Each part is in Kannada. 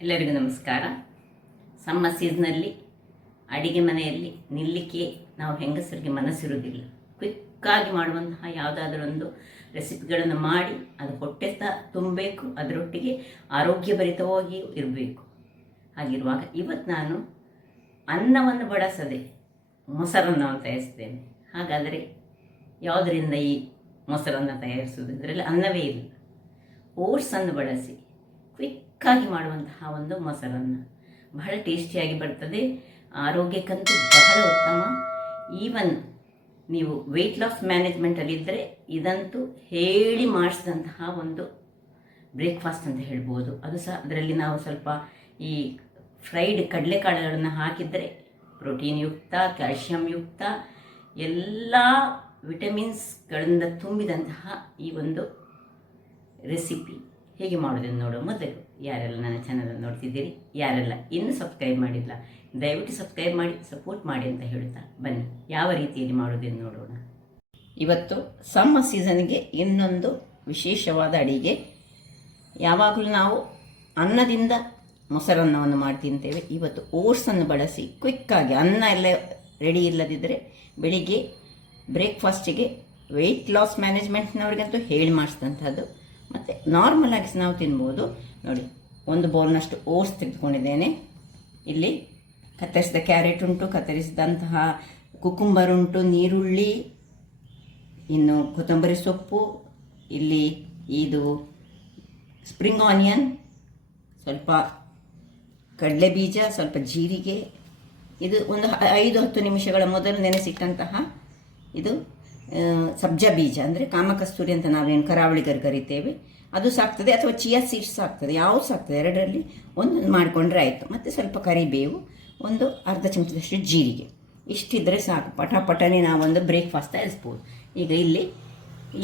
ಎಲ್ಲರಿಗೂ ನಮಸ್ಕಾರ. ಸಮ್ಮರ್ ಸೀಸನಲ್ಲಿ ಅಡಿಗೆ ಮನೆಯಲ್ಲಿ ನಿಲ್ಲಿಕ್ಕೆ ನಾವು ಹೆಂಗಸರಿಗೆ ಮನಸ್ಸಿರುವುದಿಲ್ಲ. ಕ್ವಿಕ್ಕಾಗಿ ಮಾಡುವಂತಹ ಯಾವುದಾದರೊಂದು ರೆಸಿಪಿಗಳನ್ನು ಮಾಡಿ ಅದು ಹೊಟ್ಟೆ ತುಂಬಬೇಕು, ಅದರೊಟ್ಟಿಗೆ ಆರೋಗ್ಯಭರಿತವಾಗಿ ಇರಬೇಕು. ಹಾಗಿರುವಾಗ ಇವತ್ತು ನಾನು ಅನ್ನವನ್ನು ಬಳಸದೆ ಮೊಸರನ್ನವನ್ನು ತಯಾರಿಸ್ತೇನೆ. ಹಾಗಾದರೆ ಯಾವುದರಿಂದ ಈ ಮೊಸರನ್ನು ತಯಾರಿಸುವುದು? ಇದರಲ್ಲಿ ಅನ್ನವೇ ಇಲ್ಲ. ಓಟ್ಸನ್ನು ಬಳಸಿ ಕ್ವಿಕ್ಕಾಗಿ ಮಾಡುವಂತಹ ಒಂದು ಮೊಸರನ್ನು ಬಹಳ ಟೇಸ್ಟಿಯಾಗಿ ಬರ್ತದೆ. ಆರೋಗ್ಯಕ್ಕಂತೂ ಬಹಳ ಉತ್ತಮ. ಈವನ್ ನೀವು ವೆಯ್ಟ್ ಲಾಸ್ ಮ್ಯಾನೇಜ್ಮೆಂಟಲ್ಲಿದ್ದರೆ ಇದಂತೂ ಹೇಳಿ ಮಾಡಿಸಿದಂತಹ ಒಂದು ಬ್ರೇಕ್ಫಾಸ್ಟ್ ಅಂತ ಹೇಳ್ಬೋದು. ಅದು ಸಹ ಅದರಲ್ಲಿ ನಾವು ಸ್ವಲ್ಪ ಈ ಫ್ರೈಡ್ ಕಡಲೆಕಾಳುಗಳನ್ನು ಹಾಕಿದರೆ ಪ್ರೋಟೀನ್ ಯುಕ್ತ, ಕ್ಯಾಲ್ಶಿಯಂ ಯುಕ್ತ, ಎಲ್ಲ ವಿಟಮಿನ್ಸ್ಗಳಿಂದ ತುಂಬಿದಂತಹ ಈ ಒಂದು ರೆಸಿಪಿ ಹೇಗೆ ಮಾಡೋದನ್ನು ನೋಡೋ ಮೊದಲು ಯಾರೆಲ್ಲ ನನ್ನ ಚಾನಲನ್ನು ನೋಡ್ತಿದ್ದೀರಿ, ಯಾರೆಲ್ಲ ಇನ್ನೂ ಸಬ್ಸ್ಕ್ರೈಬ್ ಮಾಡಿಲ್ಲ, ದಯವಿಟ್ಟು ಸಬ್ಸ್ಕ್ರೈಬ್ ಮಾಡಿ ಸಪೋರ್ಟ್ ಮಾಡಿ ಅಂತ ಹೇಳ್ತಾ ಬನ್ನಿ ಯಾವ ರೀತಿಯಲ್ಲಿ ಮಾಡೋದನ್ನು ನೋಡೋಣ. ಇವತ್ತು ಸಮ್ಮರ್ ಸೀಸನ್ಗೆ ಇನ್ನೊಂದು ವಿಶೇಷವಾದ ಅಡಿಗೆ. ಯಾವಾಗಲೂ ನಾವು ಅನ್ನದಿಂದ ಮೊಸರನ್ನವನ್ನು ಮಾಡಿ ತಿಂತೇವೆ. ಇವತ್ತು ಓಟ್ಸನ್ನು ಬಳಸಿ ಕ್ವಿಕ್ಕಾಗಿ, ಅನ್ನ ಎಲ್ಲ ರೆಡಿ ಇಲ್ಲದಿದ್ದರೆ ಬೆಳಿಗ್ಗೆ ಬ್ರೇಕ್ಫಾಸ್ಟಿಗೆ ವೆಯ್ಟ್ ಲಾಸ್ ಮ್ಯಾನೇಜ್ಮೆಂಟ್ನವ್ರಿಗಂತೂ ಹೇಳಿ ಮಾಡಿಸಿದಂಥದ್ದು, ಮತ್ತು ನಾರ್ಮಲಾಗಿ ನಾವು ತಿನ್ಬೋದು. ನೋಡಿ, ಒಂದು ಬೌಲ್ನಷ್ಟು ಓಟ್ಸ್ ತೆಗೆದುಕೊಂಡಿದ್ದೇನೆ. ಇಲ್ಲಿ ಕತ್ತರಿಸಿದ ಕ್ಯಾರೆಟ್ ಉಂಟು, ಕತ್ತರಿಸಿದಂತಹ ಕುಕುಂಬರ್ ಉಂಟು, ನೀರುಳ್ಳಿ, ಇನ್ನು ಕೊತ್ತಂಬರಿ ಸೊಪ್ಪು, ಇಲ್ಲಿ ಇದು ಸ್ಪ್ರಿಂಗ್ ಆನಿಯನ್, ಸ್ವಲ್ಪ ಕಡಲೆ ಬೀಜ, ಸ್ವಲ್ಪ ಜೀರಿಗೆ. ಇದು ಒಂದು 5-10 ನಿಮಿಷಗಳ ಮೊದಲು ನೆನೆಸಿಟ್ಟಂತಹ ಇದು ಸಬ್ಜಾ ಬೀಜ, ಅಂದರೆ ಕಾಮಕಸ್ತೂರಿ ಅಂತ ನಾವೇನು ಕರಾವಳಿಗರು ಕರಿತೇವೆ, ಅದು ಸಾಕ್ತದೆ. ಅಥವಾ ಚಿಯಾ ಸೀಡ್ಸ್ ಸಾಕ್ತದೆ, ಯಾವುದು ಸಾಕ್ತದೆ, ಎರಡರಲ್ಲಿ ಒಂದೊಂದು ಮಾಡಿಕೊಂಡ್ರೆ ಆಯಿತು. ಮತ್ತು ಸ್ವಲ್ಪ ಕರಿಬೇವು, ಒಂದು ಅರ್ಧ ಚಮಚದಷ್ಟು ಜೀರಿಗೆ, ಇಷ್ಟಿದ್ದರೆ ಸಾಕು. ಪಟಾಪಟನೆ ನಾವೊಂದು ಬ್ರೇಕ್ಫಾಸ್ಟ್ ತಯಾರಿಸ್ಬೋದು. ಈಗ ಇಲ್ಲಿ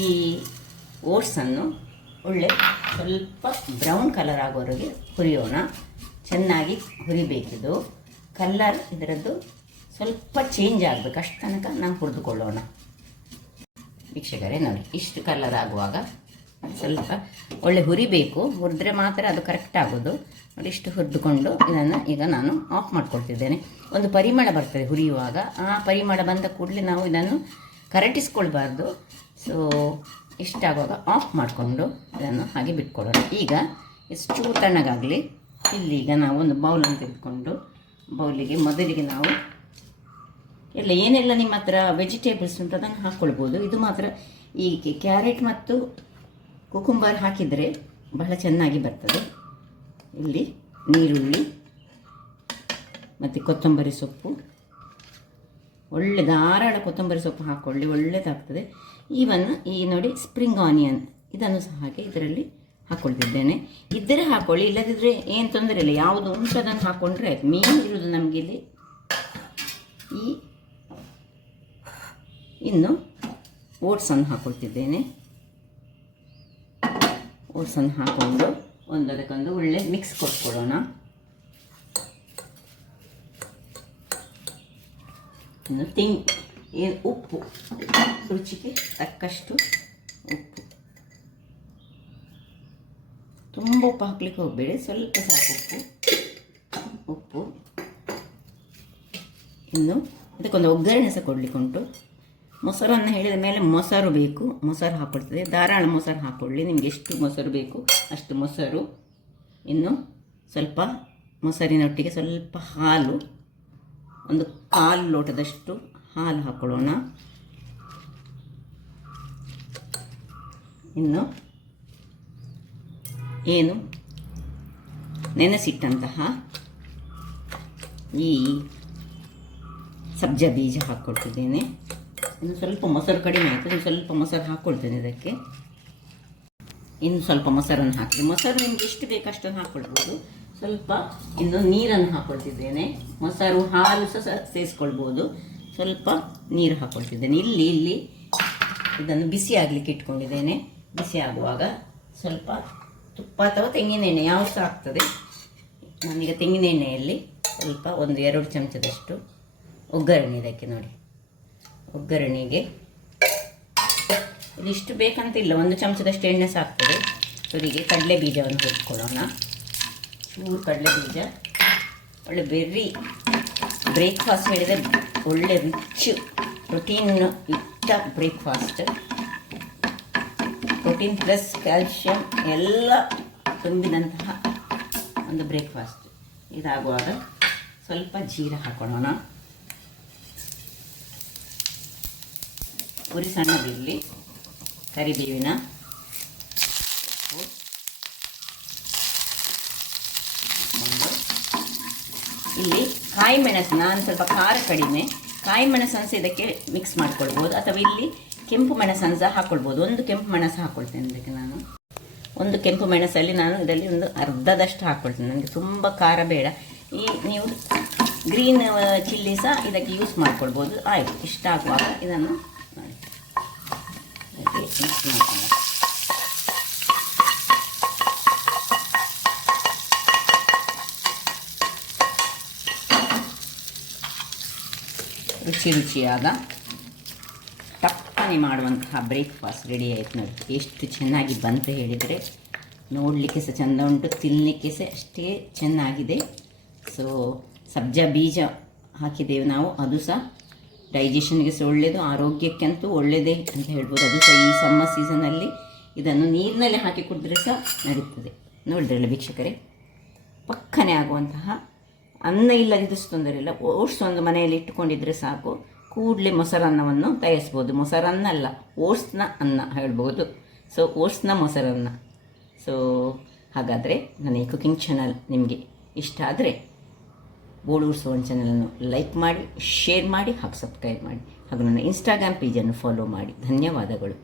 ಈ ಓಟ್ಸನ್ನು ಒಳ್ಳೆ ಸ್ವಲ್ಪ ಬ್ರೌನ್ ಕಲರ್ ಆಗೋವರೆಗೆ ಹುರಿಯೋಣ. ಚೆನ್ನಾಗಿ ಹುರಿಬೇಕಿದು. ಕಲರ್ ಇದರದ್ದು ಸ್ವಲ್ಪ ಚೇಂಜ್ ಆಗಬೇಕು, ಅಷ್ಟು ತನಕ ನಾವು ಹುರಿದುಕೊಳ್ಳೋಣ. ವೀಕ್ಷಕರೇ ನೋಡಿ, ಇಷ್ಟು ಕಲರ್ ಆಗುವಾಗ ಸ್ವಲ್ಪ ಒಳ್ಳೆ ಹುರಿಬೇಕು. ಹುರಿದ್ರೆ ಮಾತ್ರ ಅದು ಕರೆಕ್ಟ್ ಆಗೋದು. ನೋಡಿ, ಇಷ್ಟು ಹುರಿದುಕೊಂಡು ಇದನ್ನು ಈಗ ನಾನು ಆಫ್ ಮಾಡ್ಕೊಳ್ತಿದ್ದೇನೆ. ಒಂದು ಪರಿಮಳ ಬರ್ತದೆ ಹುರಿಯುವಾಗ. ಆ ಪರಿಮಳ ಬಂದ ಕೂಡಲೇ ನಾವು ಇದನ್ನು ಕರಟಿಸ್ಕೊಳ್ಬಾರ್ದು. ಸೊ ಇಷ್ಟಾಗುವಾಗ ಆಫ್ ಮಾಡಿಕೊಂಡು ಇದನ್ನು ಹಾಗೆ ಬಿಟ್ಕೊಳ್ಳೋಣ. ಈಗ ಎಷ್ಟು ತಣ್ಣಗಾಗಲಿ. ಇಲ್ಲಿಗ ನಾವು ಒಂದು ಬೌಲನ್ನು ತೆಗೆದುಕೊಂಡು, ಬೌಲಿಗೆ ಮೊದಲಿಗೆ ನಾವು ಏನೆಲ್ಲ ನಿಮ್ಮ ಹತ್ರ ವೆಜಿಟೇಬಲ್ಸ್ ಉಂಟು ಅದನ್ನು ಹಾಕ್ಕೊಳ್ಬೋದು. ಇದು ಮಾತ್ರ ಈ ಕ್ಯಾರೆಟ್ ಮತ್ತು ಕುಕುಂಬರ್ ಹಾಕಿದರೆ ಬಹಳ ಚೆನ್ನಾಗಿ ಬರ್ತದೆ. ಇಲ್ಲಿ ನೀರುಳ್ಳಿ ಮತ್ತು ಕೊತ್ತಂಬರಿ ಸೊಪ್ಪು, ಒಳ್ಳೆ ಧಾರಾಳ ಕೊತ್ತಂಬರಿ ಸೊಪ್ಪು ಹಾಕ್ಕೊಳ್ಳಿ, ಒಳ್ಳೆಯದಾಗ್ತದೆ. ಈವನ್ ಈ ನೋಡಿ ಸ್ಪ್ರಿಂಗ್ ಆನಿಯನ್, ಇದನ್ನು ಸಹ ಹಾಗೆ ಇದರಲ್ಲಿ ಹಾಕ್ಕೊಳ್ತಿದ್ದೇನೆ. ಇದ್ದರೆ ಹಾಕ್ಕೊಳ್ಳಿ, ಇಲ್ಲದಿದ್ದರೆ ಏನು ತೊಂದರೆ ಇಲ್ಲ. ಯಾವುದು ಉಂಟು ಅದನ್ನು ಹಾಕ್ಕೊಂಡ್ರೆ ಆಯ್ತು. ಮೇನ್ ಇರೋದು ನಮಗಿಲ್ಲಿ ಇನ್ನು ಓಟ್ಸನ್ನು ಹಾಕ್ಕೊಳ್ತಿದ್ದೇನೆ. ಓಟ್ಸನ್ನು ಹಾಕ್ಕೊಂಡು ಅದಕ್ಕೊಂದು ಒಳ್ಳೆ ಮಿಕ್ಸ್ ಕೊಟ್ಕೊಳ್ಳೋಣ. ಇನ್ನು ಉಪ್ಪು, ರುಚಿಗೆ ತಕ್ಕಷ್ಟು ಉಪ್ಪು. ತುಂಬ ಉಪ್ಪು ಹಾಕ್ಲಿಕ್ಕೆ ಹೋಗಬೇಡಿ, ಸ್ವಲ್ಪ ಸಾಕು ಉಪ್ಪು. ಇನ್ನು ಅದಕ್ಕೊಂದು ಒಗ್ಗರಣೆ ಸಹ ಕೊಡಲಿಕ್ಕೆ ಉಂಟು. ಮೊಸರನ್ನು ಹೇಳಿದ ಮೇಲೆ ಮೊಸರು ಬೇಕು, ಮೊಸರು ಹಾಕ್ಕೊಳ್ತದೆ. ಧಾರಾಳ ಮೊಸರು ಹಾಕ್ಕೊಳ್ಳಿ, ನಿಮಗೆ ಎಷ್ಟು ಮೊಸರು ಬೇಕು ಅಷ್ಟು ಮೊಸರು. ಇನ್ನು ಸ್ವಲ್ಪ ಮೊಸರಿನೊಟ್ಟಿಗೆ ಸ್ವಲ್ಪ ಹಾಲು, ಒಂದು 1/4 ಲೋಟದಷ್ಟು ಹಾಲು ಹಾಕ್ಕೊಳ್ಳೋಣ. ಇನ್ನು ಏನು ನೆನೆಸಿಟ್ಟಂತಹ ಈ ಸಬ್ಜಾ ಬೀಜ ಹಾಕ್ಕೊಳ್ತಿದ್ದೇನೆ. ಇನ್ನು ಸ್ವಲ್ಪ ಮೊಸರು ಕಡಿಮೆ ಆಯಿತು, ಇನ್ನು ಸ್ವಲ್ಪ ಮೊಸರು ಹಾಕ್ಕೊಳ್ತೇನೆ ಇದಕ್ಕೆ. ಇನ್ನು ಸ್ವಲ್ಪ ಮೊಸರನ್ನು ಹಾಕಿ, ಮೊಸರು ನಿಮ್ಗೆ ಎಷ್ಟು ಬೇಕು ಅಷ್ಟನ್ನು ಹಾಕ್ಕೊಳ್ಬೋದು. ಸ್ವಲ್ಪ ಇನ್ನು ನೀರನ್ನು ಹಾಕ್ಕೊಳ್ತಿದ್ದೇನೆ. ಮೊಸರು ಹಾಲು ಸಹ ಸೇರಿಸ್ಕೊಳ್ಬೋದು. ಸ್ವಲ್ಪ ನೀರು ಹಾಕ್ಕೊಳ್ತಿದ್ದೇನೆ. ಇಲ್ಲಿ ಇದನ್ನು ಬಿಸಿ ಆಗಲಿಕ್ಕೆ ಇಟ್ಕೊಂಡಿದ್ದೇನೆ. ಬಿಸಿ ಆಗುವಾಗ ಸ್ವಲ್ಪ ತುಪ್ಪ ಅಥವಾ ತೆಂಗಿನ ಎಣ್ಣೆ ಯಾವುದು ಸಹ ಆಗ್ತದೆ. ನಾನೀಗ ತೆಂಗಿನ ಎಣ್ಣೆಯಲ್ಲಿ ಸ್ವಲ್ಪ 1-2 ಚಮಚದಷ್ಟು ಒಗ್ಗರಣೆ, ಇದಕ್ಕೆ ನೋಡಿ ಒಗ್ಗರಣೆಗೆ ಇದಿಷ್ಟು ಬೇಕಂತ ಇಲ್ಲ, 1 ಚಮಚದಷ್ಟು ಎಣ್ಣೆ ಸಾಕ್ತದೆ. ತುರಿಗೆ ಕಡಲೆ ಬೀಜವನ್ನು ಹುರ್ಕೊಳ್ಳೋಣ. ಚೂರು ಕಡಲೆ ಬೀಜ. ಒಳ್ಳೆ ವೆರಿ ಬ್ರೇಕ್ಫಾಸ್ಟ್ ಹೇಳಿದರೆ ಒಳ್ಳೆ ರಿಚ್ ಪ್ರೋಟೀನ್ ಯುಕ್ತ ಬ್ರೇಕ್ಫಾಸ್ಟ್. ಪ್ರೋಟೀನ್ ಪ್ಲಸ್ ಕ್ಯಾಲ್ಶಿಯಂ ಎಲ್ಲ ತುಂಬಿದಂತಹ ಒಂದು ಬ್ರೇಕ್ಫಾಸ್ಟ್. ಇದಾಗುವಾಗ ಸ್ವಲ್ಪ ಜೀರ ಹಾಕೊಳ್ಳೋಣ. ಉರಿ ಸಣ್ಣದಿರಲಿ. ಕರಿಬೇವಿನ ಇಲ್ಲಿ ಕಾಯಿ ಮೆಣಸು, ನಾನು ಸ್ವಲ್ಪ ಖಾರ ಕಡಿಮೆ, ಕಾಯಿ ಮೆಣಸನ್ನು ಸಹ ಇದಕ್ಕೆ ಮಿಕ್ಸ್ ಮಾಡ್ಕೊಳ್ಬೋದು, ಅಥವಾ ಇಲ್ಲಿ ಕೆಂಪು ಮೆಣಸನ್ನು ಸಹ ಹಾಕ್ಕೊಳ್ಬೋದು. ಒಂದು ಕೆಂಪು ಮೆಣಸು ಹಾಕ್ಕೊಳ್ತೇನೆ ಇದಕ್ಕೆ. ನಾನು ಒಂದು ಕೆಂಪು ಮೆಣಸಲ್ಲಿ ನಾನು ಇದರಲ್ಲಿ ಒಂದು ಅರ್ಧದಷ್ಟು ಹಾಕ್ಕೊಳ್ತೇನೆ, ನನಗೆ ತುಂಬ ಖಾರ ಬೇಡ. ನೀವು ಗ್ರೀನ್ ಚಿಲ್ಲಿ ಸಹ ಇದಕ್ಕೆ ಯೂಸ್ ಮಾಡ್ಕೊಳ್ಬೋದು. ಆಯಿತು, ಇಷ್ಟ ಆಗುವಾಗ ಇದನ್ನು ಮಿಕ್ಸ್ ಮಾಡ್ಕೊಳ್ಳೋಣ. ರುಚಿಯಾದ ಟಪ್ಪನೆ ಮಾಡುವಂತಹ ಬ್ರೇಕ್ಫಾಸ್ಟ್ ರೆಡಿ ಆಯಿತು ನೋಡಿ. ಎಷ್ಟು ಚೆನ್ನಾಗಿ ಬಂತು ಹೇಳಿದರೆ, ನೋಡಲಿಕ್ಕೆ ಸಹ ಚೆಂದ ಉಂಟು, ತಿನ್ನಲಿಕ್ಕೆ ಸಹ ಅಷ್ಟೇ ಚೆನ್ನಾಗಿದೆ. ಸೊ ಸಬ್ಜಾ ಬೀಜ ಹಾಕಿದ್ದೇವೆ ನಾವು, ಅದು ಸಹ ಡೈಜೆಷನ್ಗೆ ಸಹ ಒಳ್ಳೆಯದು, ಆರೋಗ್ಯಕ್ಕಂತೂ ಒಳ್ಳೆಯದೇ ಅಂತ ಹೇಳ್ಬೋದು. ಅದು ಸಹ ಈ ಸಮ್ಮರ್ ಸೀಸನಲ್ಲಿ ಇದನ್ನು ನೀರಿನಲ್ಲಿ ಹಾಕಿ ಕುಡಿದ್ರೆ ಸಹ ನಡೀತದೆ. ನೋಡಿದ್ರಲ್ಲ ವೀಕ್ಷಕರೇ, ಪಕ್ಕನೆ ಆಗುವಂತಹ, ಅನ್ನ ಇಲ್ಲದಿದ್ದು ತೊಂದರೆ ಇಲ್ಲ. ಓಟ್ಸ್ ಒಂದು ಮನೆಯಲ್ಲಿ ಇಟ್ಟುಕೊಂಡಿದ್ರೆ ಸಾಕು, ಕೂಡಲೇ ಮೊಸರನ್ನವನ್ನು ತಯಾರಿಸ್ಬೋದು. ಮೊಸರನ್ನ ಅಲ್ಲ, ಓಟ್ಸ್ನ ಅನ್ನ ಹೇಳ್ಬೋದು. ಸೊ ಓಟ್ಸ್ನ ಮೊಸರನ್ನ. ಸೊ ಹಾಗಾದರೆ ನನ್ನ ಈ ಕುಕಿಂಗ್ ಚಾನಲ್ ನಿಮಗೆ ಇಷ್ಟ ಆದರೆ ಬೋಳೂರು ಸುವರ್ಣ ಚಾನಲನ್ನು ಲೈಕ್ ಮಾಡಿ, ಶೇರ್ ಮಾಡಿ, ಹಾಗೂ ಸಬ್ಸ್ಕ್ರೈಬ್ ಮಾಡಿ, ಹಾಗೂ ನನ್ನ ಇನ್ಸ್ಟಾಗ್ರಾಮ್ ಪೇಜನ್ನು ಫಾಲೋ ಮಾಡಿ. ಧನ್ಯವಾದಗಳು.